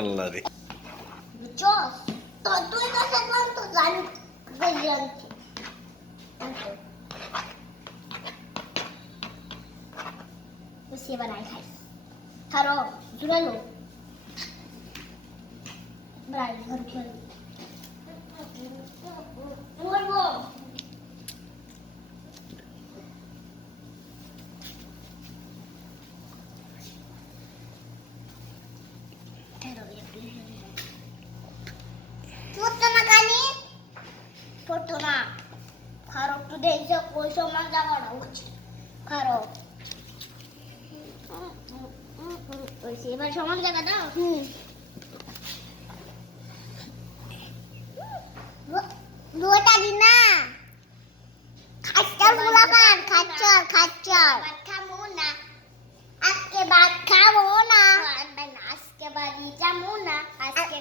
আল্লাহ রে বুঝছস তো তুই কাছে কোন তো জানি জানছি বুঝছি এবার আই খাই খারো জুড়ালো ব্রাই ঘর খেল মরবো Putana kali, putana. Karo tu desa koi sama jaga uci. Karo. Oi sih, bar sama jaga dah. Dua tadi na. Kacau mulakan, kacau. Bat kamu na. Aske bat kamu na. Aske bat jamu na. Aske